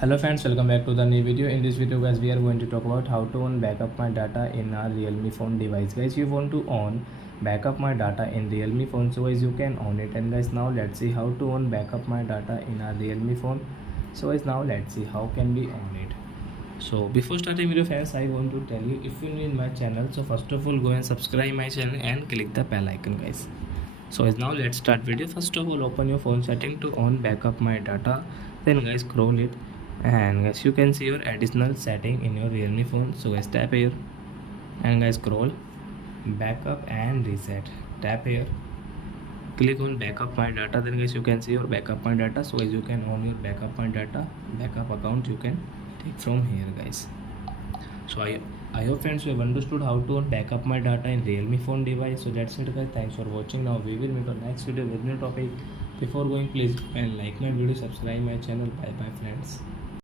Hello friends, welcome back to the new video. In this video guys, we are going to talk about how to on backup my data in our Realme phone device. Guys, you want to on backup my data in Realme phone, so guys you can on it. And guys, now let's see how to on backup my data in our Realme phone. So guys, now let's see how can we on it. So before starting video friends, I want to tell you, if you're new in my channel, so first of all go and subscribe my channel and click the bell icon guys. So guys, now let's start video. First of all, open your phone setting to on backup my data, then guys scroll it, and guys you can see your additional setting in your Realme phone. So guys tap here and guys scroll backup and reset, tap here, click on backup my data, then guys you can see your backup my data. So guys you can on your backup my data, backup account you can take from here guys. So I hope friends you have understood how to backup my data in Realme phone device. So that's it guys, thanks for watching. Now we will meet on next video with new topic. Before going, please and like my video, subscribe my channel. Bye bye friends.